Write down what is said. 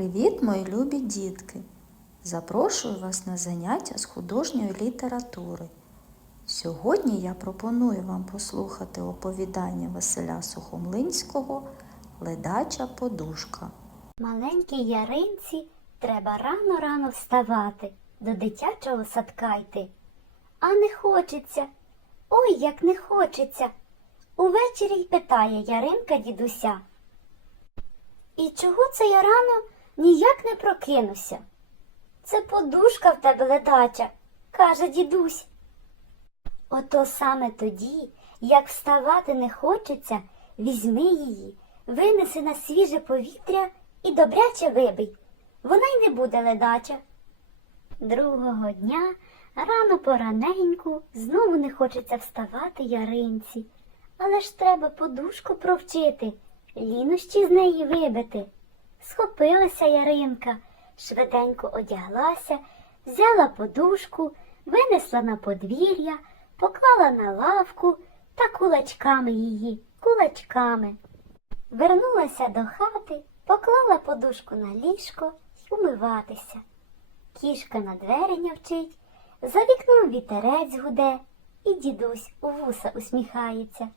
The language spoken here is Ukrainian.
Привіт, мої любі дітки! Запрошую вас на заняття з художньої літератури. Сьогодні я пропоную вам послухати оповідання Василя Сухомлинського Ледача подушка. Маленькій яринці треба рано-рано вставати, до дитячого садка йти. А не хочеться. Ой, як не хочеться. Увечері й питає Яринка дідуся. І чого це я рано ніяк не прокинуся? Це подушка в тебе ледача, каже дідусь. Ото саме тоді, як вставати не хочеться, візьми її, винеси на свіже повітря і добряче вибий. Вона й не буде ледача. Другого дня рано пораненьку знову не хочеться вставати яринці. Але ж треба подушку провчити, лінощі з неї вибити. Схопилася Яринка, швиденько одяглася, взяла подушку, винесла на подвір'я, поклала на лавку та кулачками її, кулачками. Вернулася до хати, поклала подушку на ліжко й умиватися. Кішка на двері нявчить, за вікном вітерець гуде, і дідусь у вуса усміхається.